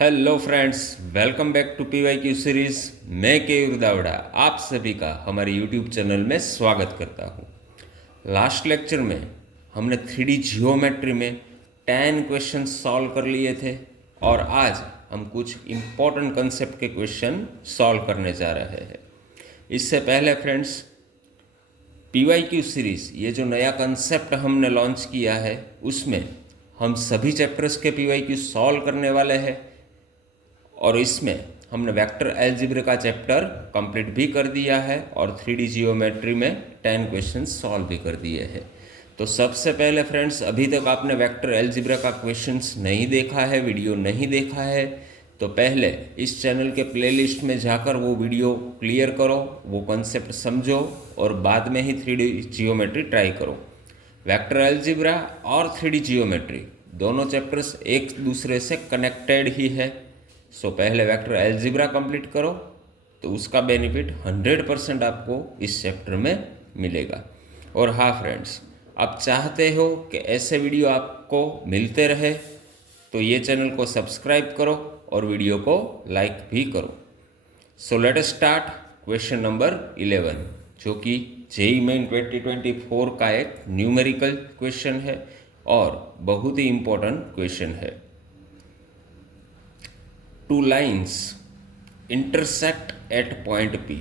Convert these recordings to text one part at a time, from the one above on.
Hello friends, welcome back to PYQ series. मैं केयूर दावड़ा आप सभी का हमारे यूट्यूब चैनल में स्वागत करता हूँ। लास्ट लेक्चर में हमने 3D जियोमेट्री में 10 क्वेश्चन सॉल्व कर लिए थे और आज हम कुछ इम्पोर्टेंट कंसेप्ट के क्वेश्चन सॉल्व करने जा रहे हैं। इससे पहले फ्रेंड्स, PYQ सीरीज़ ये जो नया कंसेप्ट हमने लॉन्च किया है उसमें हम सभी चैप्टर्स के PYQ सॉल्व करने वाले हैं और इसमें हमने वेक्टर अलजेब्रा का चैप्टर कंप्लीट भी कर दिया है और 3D जियोमेट्री में 10 क्वेश्चन सॉल्व भी कर दिए हैं। तो सबसे पहले फ्रेंड्स, अभी तक आपने वेक्टर अलजेब्रा का क्वेश्चंस नहीं देखा है, वीडियो नहीं देखा है, तो पहले इस चैनल के प्लेलिस्ट में जाकर वो वीडियो क्लियर करो, वो कॉन्सेप्ट समझो और बाद में ही 3D जियोमेट्री ट्राई करो। वेक्टर अलजेब्रा और 3D जियोमेट्री दोनों चैप्टर्स एक दूसरे से कनेक्टेड ही है। सो पहले वेक्टर अलजेब्रा कंप्लीट करो तो उसका बेनिफिट 100% आपको इस चैप्टर में मिलेगा। और हाँ फ्रेंड्स, आप चाहते हो कि ऐसे वीडियो आपको मिलते रहे तो ये चैनल को सब्सक्राइब करो और वीडियो को लाइक भी करो। So let us start question number 11, जो कि JEE मेन 2024 का एक न्यूमेरिकल क्वेश्चन है और बहुत ही इम्पोर्टेंट क्वेश्चन है। Two lines intersect at point P।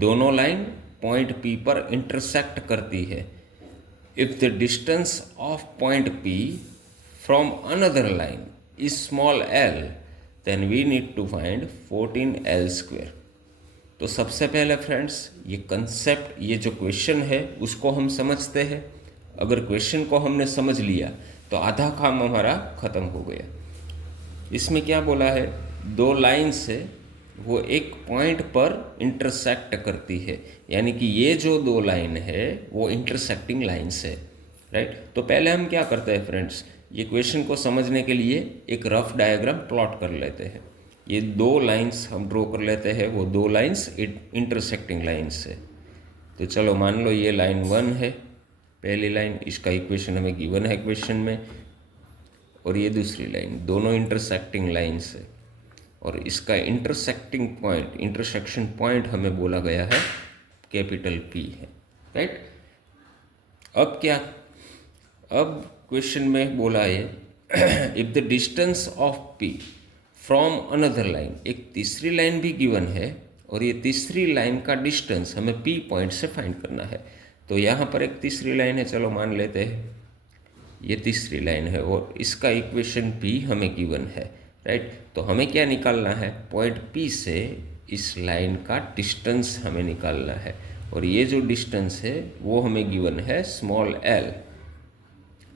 दोनों लाइन पॉइंट P पर इंटरसेक्ट करती है। If the distance of point P from another line is small l, then we need to find 14l²। तो सबसे पहले फ्रेंड्स, ये concept, ये जो क्वेश्चन है उसको हम समझते हैं। अगर क्वेश्चन को हमने समझ लिया तो आधा काम हमारा ख़त्म हो गया। इसमें क्या बोला है, दो लाइन से वो एक पॉइंट पर इंटरसेक्ट करती है, यानी कि ये जो दो लाइन है वो इंटरसेक्टिंग लाइन्स है, राइट। तो पहले हम क्या करते हैं फ्रेंड्स, ये क्वेश्चन को समझने के लिए एक रफ डायग्राम प्लॉट कर लेते हैं। ये दो लाइन्स हम ड्रॉ कर लेते हैं, वो दो लाइन्स इंटरसेक्टिंग लाइन्स है। तो चलो मान लो ये लाइन 1 है, पहली लाइन, इसका इक्वेशन हमें गिवन है क्वेश्चन में, और ये दूसरी लाइन, दोनों इंटरसेक्टिंग लाइन्स है और इसका इंटरसेक्टिंग पॉइंट, इंटरसेक्शन पॉइंट हमें बोला गया है कैपिटल P है, राइट। अब क्या, अब क्वेश्चन में बोला है if the distance of P from another line, एक तीसरी लाइन भी गिवन है और ये तीसरी लाइन का डिस्टेंस हमें P पॉइंट से फाइंड करना है। तो यहाँ पर एक तीसरी लाइन है, चलो मान लेते हैं ये तीसरी लाइन है और इसका इक्वेशन P हमें गिवन है, राइट। तो हमें क्या निकालना है, पॉइंट P से इस लाइन का डिस्टेंस हमें निकालना है और ये जो डिस्टेंस है वो हमें गिवन है स्मॉल l।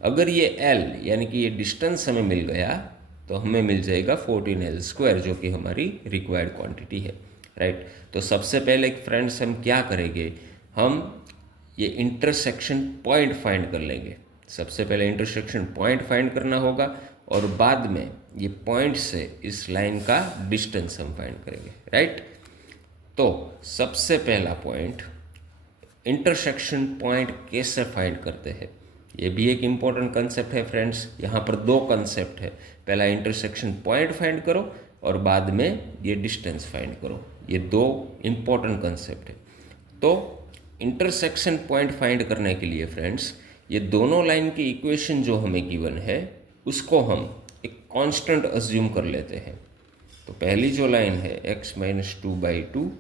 अगर ये l यानी कि ये डिस्टेंस हमें मिल गया तो हमें मिल जाएगा 14l², जो कि हमारी रिक्वायर्ड क्वांटिटी है, राइट। तो सबसे पहले फ्रेंड्स हम क्या करेंगे, हम ये इंटरसेक्शन पॉइंट फाइंड कर लेंगे। सबसे पहले इंटरसेक्शन पॉइंट फाइंड करना होगा और बाद में ये पॉइंट से इस लाइन का डिस्टेंस हम फाइंड करेंगे, राइट। तो सबसे पहला पॉइंट, इंटरसेक्शन पॉइंट कैसे फाइंड करते हैं, ये भी एक इम्पॉर्टेंट कंसेप्ट है फ्रेंड्स। यहाँ पर दो कंसेप्ट है, पहला इंटरसेक्शन पॉइंट फाइंड करो और बाद में ये डिस्टेंस फाइंड करो, ये दो इम्पॉर्टेंट कंसेप्ट है। तो इंटरसेक्शन पॉइंट फाइंड करने के लिए फ्रेंड्स, ये दोनों लाइन की इक्वेशन जो हमें गिवन है उसको हम एक कांस्टेंट अज्यूम कर लेते हैं। तो पहली जो लाइन है x-2/2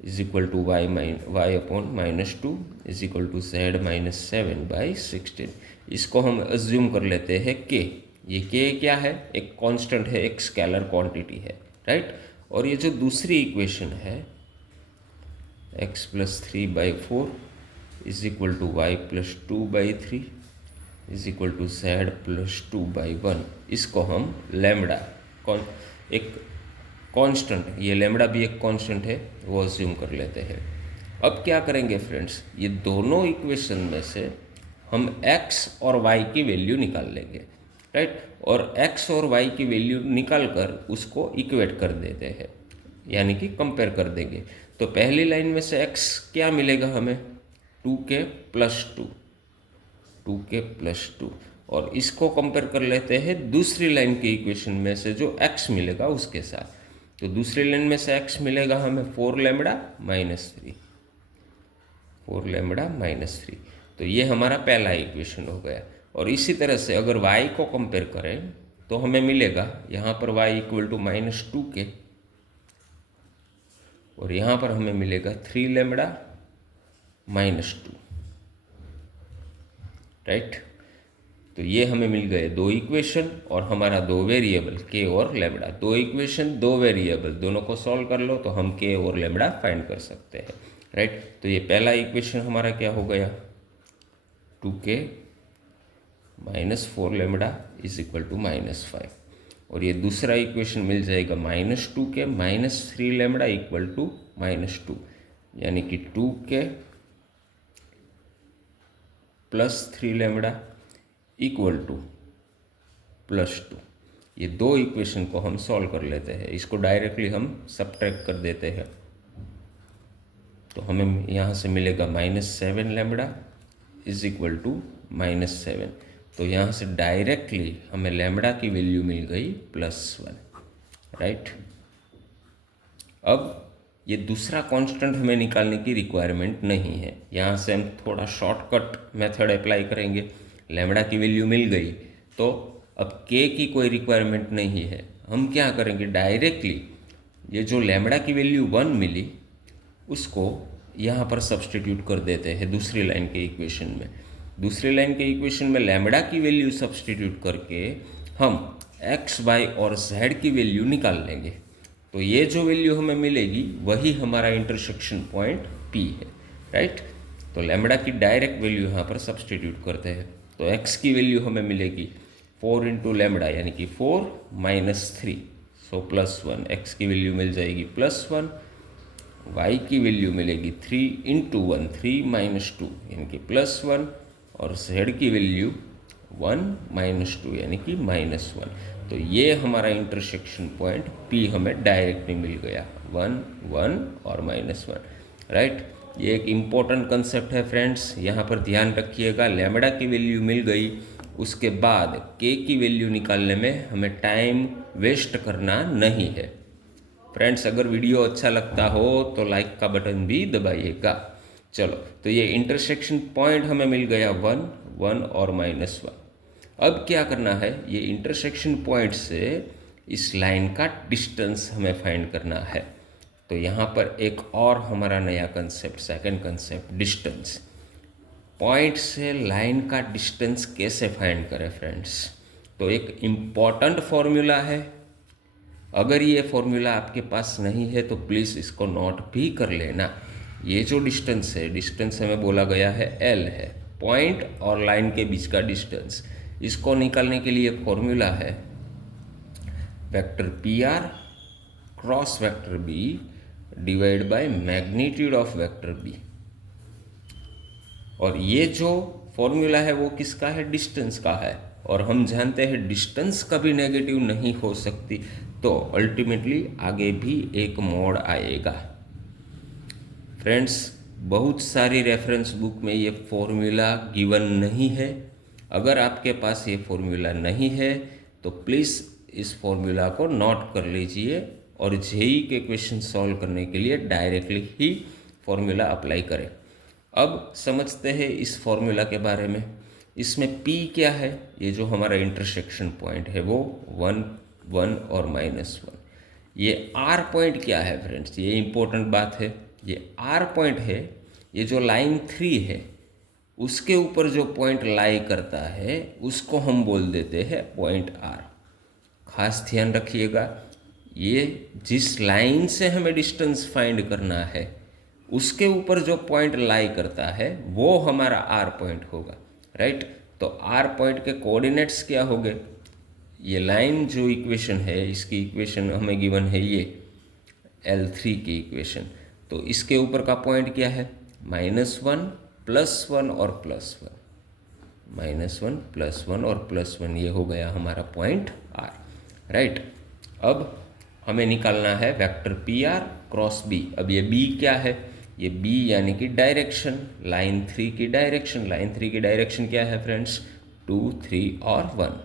is equal to y/-2 is equal to z-7/16, इसको हम अज्यूम कर लेते हैं कि ये k क्या है, एक कांस्टेंट है, एक स्केलर क्वांटिटी है, राइट। और ये जो दूसरी इक्वेशन है x+3/4 is equal to y+2/3 is equal to z+2/1, इसको हम लैम्बडा, एक कांस्टेंट, ये लैम्बडा भी एक कांस्टेंट है, वो अज्यूम कर लेते हैं। अब क्या करेंगे फ्रेंड्स, ये दोनों इक्वेशन में से हम x और y की वैल्यू निकाल लेंगे, राइट। और x और y की वैल्यू निकाल कर उसको इक्वेट कर देते हैं, यानी कि कंपेयर कर देंगे। तो पहली लाइन में से x क्या मिलेगा हमें, 2k + 2, 2k + 2, और इसको कंपेयर कर लेते हैं दूसरी लाइन की इक्वेशन में से जो x मिलेगा उसके साथ। तो दूसरी लाइन में से x मिलेगा हमें 4 लैम्बडा माइनस 3, 4 लैम्बडा माइनस 3। तो ये हमारा पहला इक्वेशन हो गया। और इसी तरह से अगर y को कंपेयर करें तो हमें मिलेगा यहाँ पर y इक्वल टू -2k, और यहाँ पर हमें मिलेगा 3 लैम्बडा -2, राइट। तो ये हमें मिल गए दो इक्वेशन और हमारा दो वेरिएबल k और लैम्बडा। दो इक्वेशन दो वेरिएबल, दोनों को सॉल्व कर लो तो हम k और लैम्बडा फाइंड कर सकते हैं, राइट। तो ये पहला इक्वेशन हमारा क्या हो गया, 2k minus 4 lambda is equal to -5। और ये दूसरा इक्वेशन मिल जाएगा -2k minus 3 lambda equal to -2, यानी कि 2k plus 3 lambda equal to +2। ये दो इक्वेशन को हम सॉल्व कर लेते हैं, इसको डायरेक्टली हम सब्ट्रैक्ट कर देते हैं। तो हमें यहाँ से मिलेगा -7 लैम्बडा इज इक्वल टू -7। तो यहाँ से डायरेक्टली हमें लैम्बडा की वैल्यू मिल गई +1, राइट। अब ये दूसरा कांस्टेंट हमें निकालने की रिक्वायरमेंट नहीं है, यहाँ से हम थोड़ा शॉर्टकट मेथड अप्लाई करेंगे। लैम्बडा की वैल्यू मिल गई तो अब k की कोई रिक्वायरमेंट नहीं है। हम क्या करेंगे, डायरेक्टली ये जो लैम्बडा की वैल्यू 1 मिली उसको यहाँ पर सब्सटीट्यूट कर देते हैं दूसरी लाइन के इक्वेशन में। दूसरी लाइन के इक्वेशन में लैम्बडा की वैल्यू सब्सटीट्यूट करके हम x, y और z की वैल्यू निकाल लेंगे। तो ये जो वैल्यू हमें मिलेगी वही हमारा इंटरसेक्शन पॉइंट P है, राइट। तो लैम्बडा की डायरेक्ट वैल्यू यहाँ पर सब्सटीट्यूट करते हैं तो x की वैल्यू हमें मिलेगी 4 इंटू लैम्बडा, यानी कि 4 माइनस 3, सो +1। x की वैल्यू मिल जाएगी +1, y की वैल्यू मिलेगी 3 इंटू 1, 3 माइनस 2 यानी कि +1, और z की वैल्यू 1 माइनस 2 यानी कि -1। तो ये हमारा इंटरसेक्शन पॉइंट P हमें डायरेक्टली मिल गया, 1 1 और -1, राइट। ये एक इम्पोर्टेंट कंसेप्ट है फ्रेंड्स, यहाँ पर ध्यान रखिएगा। लैम्बडा की वैल्यू मिल गई, उसके बाद k की वैल्यू निकालने में हमें टाइम वेस्ट करना नहीं है। फ्रेंड्स, अगर वीडियो अच्छा लगता हो तो लाइक का बटन भी दबाइएगा। चलो, तो ये इंटरसेक्शन पॉइंट हमें मिल गया 1 1 और -1। अब क्या करना है, ये इंटरसेक्शन पॉइंट से इस लाइन का डिस्टेंस हमें फाइंड करना है। तो यहाँ पर एक और हमारा नया concept, second concept, distance. Point से लाइन का डिस्टेंस कैसे फाइंड करें फ्रेंड्स, तो एक इम्पॉर्टेंट फॉर्मूला है। अगर ये फॉर्मूला आपके पास नहीं है तो प्लीज़ इसको नोट भी कर लेना। ये जो डिस्टेंस है, डिस्टेंस हमें बोला गया है L है, पॉइंट और लाइन के बीच का डिस्टेंस। इसको निकालने के लिए फॉर्मूला है vector PR cross vector B divide by magnitude of vector B। और ये जो फॉर्मूला है वो किसका है, डिस्टेंस का है। और हम जानते हैं डिस्टेंस कभी नेगेटिव नहीं हो सकती, तो अल्टीमेटली आगे भी एक मोड आएगा। फ्रेंड्स, बहुत सारी रेफरेंस बुक में ये फॉर्मूला गिवन नहीं है। अगर आपके पास ये फॉर्मूला नहीं है तो प्लीज़ इस फॉर्मूला को नोट कर लीजिए और जेई के क्वेश्चन सॉल्व करने के लिए डायरेक्टली ही फॉर्मूला अप्लाई करें। अब समझते हैं इस फॉर्मूला के बारे में। इसमें P क्या है, ये जो हमारा इंटरसेक्शन पॉइंट है वो 1 1 और -1। ये R पॉइंट क्या है फ्रेंड्स, ये इंपॉर्टेंट बात है। ये R पॉइंट है, ये जो लाइन 3 है उसके ऊपर जो पॉइंट लाई करता है उसको हम बोल देते हैं पॉइंट R। खास ध्यान रखिएगा, ये जिस लाइन से हमें डिस्टेंस फाइंड करना है उसके ऊपर जो पॉइंट लाई करता है वो हमारा R पॉइंट होगा, राइट। तो R पॉइंट के कोऑर्डिनेट्स क्या हो गए, ये लाइन जो इक्वेशन है, इसकी इक्वेशन हमें गिवन है ये L3 की इक्वेशन। तो इसके ऊपर का पॉइंट क्या है, -1 +1 और +1, -1 +1 और +1, ये हो गया हमारा पॉइंट R, राइट। अब हमें निकालना है वेक्टर PR क्रॉस B। अब ये B क्या है, ये B यानी कि डायरेक्शन, लाइन 3 की डायरेक्शन। लाइन 3 की डायरेक्शन क्या है फ्रेंड्स, 2, 3 और 1,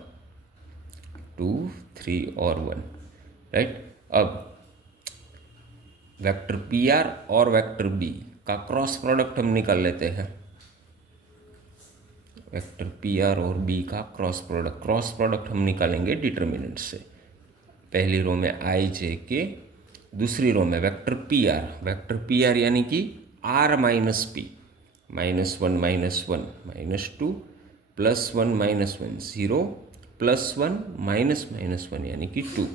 2, 3 और 1, राइट। अब वेक्टर पी आर और वेक्टर बी का क्रॉस प्रोडक्ट हम निकाल लेते हैं। वेक्टर पी आर और बी का क्रॉस प्रोडक्ट हम निकालेंगे डिटर्मिनेंट से। पहली रो में आई जे के, दूसरी रो में वेक्टर पी आर यानी कि आर माइनस पी, -1 -1 -2 +1 -1 0 +1 -1 यानी कि 2।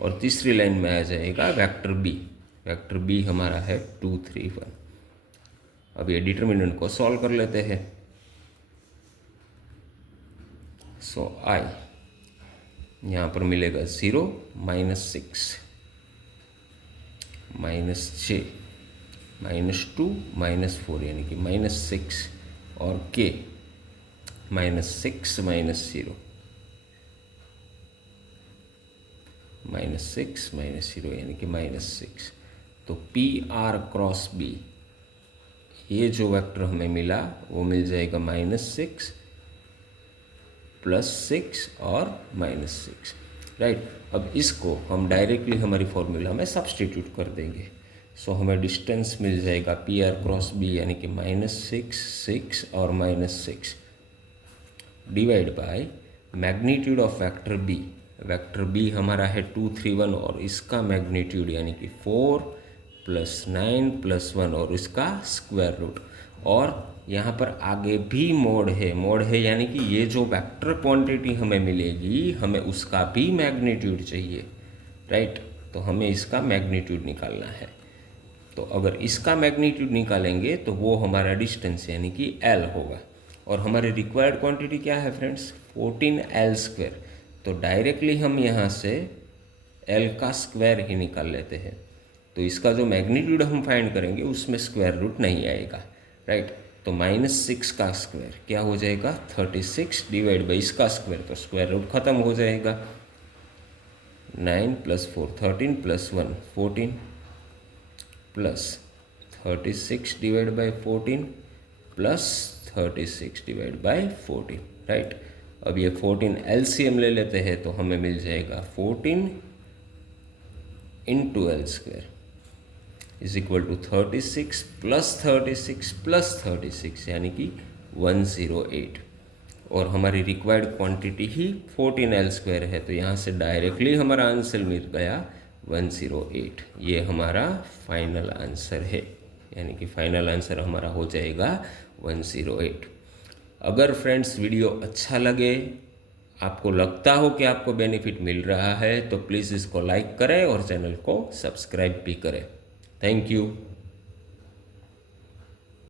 और तीसरी लाइन में आ जाएगा वेक्टर बी हमारा है 2, 3, 1। अब ये डिटर्मिनेंट को सॉल्व कर लेते हैं। सो आई यहाँ पर मिलेगा 0 -6 -j -2 -4 यानी कि -6 और k -6 -0 -6 -0 यानी कि -6। तो पी आर क्रॉस बी, ये जो वेक्टर हमें मिला वो मिल जाएगा -6 +6 और -6, राइट। अब इसको हम डायरेक्टली हमारी फॉर्मूला में सब्सटीट्यूट कर देंगे। सो हमें डिस्टेंस मिल जाएगा पी आर क्रॉस बी यानी कि -6 6 और -6 divide by magnitude of vector B हमारा है 2, 3, 1 और इसका मैग्नीट्यूड यानी कि 4 + 9 + 1 और इसका स्क्वायर रूट। और यहाँ पर आगे भी मोड है यानी कि ये जो वेक्टर क्वांटिटी हमें मिलेगी हमें उसका भी मैग्नीट्यूड चाहिए, राइट। तो हमें इसका मैग्नीट्यूड निकालना है। तो अगर इसका मैग्नीट्यूड निकालेंगे तो वो हमारा डिस्टेंस यानी कि L होगा। और हमारी रिक्वायर्ड क्वांटिटी क्या है फ्रेंड्स, 14L²। तो डायरेक्टली हम यहाँ से L का स्क्वायर ही निकाल लेते हैं। तो इसका जो मैग्नीट्यूड हम फाइंड करेंगे उसमें स्क्वायर रूट नहीं आएगा, राइट। तो -6 का स्क्वायर क्या हो जाएगा 36 डिवाइड बाई इसका स्क्वायर, तो स्क्वायर रूट खत्म हो जाएगा। 9 + 4 13 + 1 14 plus 36 divide by 14 plus 36 divide by 14, right. अब ये 14 एलसीएम ले लेते हैं तो हमें मिल जाएगा 14 × L² इज इक्वल टू 36 + 36 + 36 यानी कि 108। और हमारी रिक्वायर्ड क्वांटिटी ही 14L² है, तो यहाँ से डायरेक्टली हमारा आंसर मिल गया 108। ये हमारा फाइनल आंसर है, यानी कि फाइनल आंसर हमारा हो जाएगा 108। अगर फ्रेंड्स वीडियो अच्छा लगे, आपको लगता हो कि आपको बेनिफिट मिल रहा है, तो प्लीज़ इसको लाइक करें और चैनल को सब्सक्राइब भी करें। Thank you.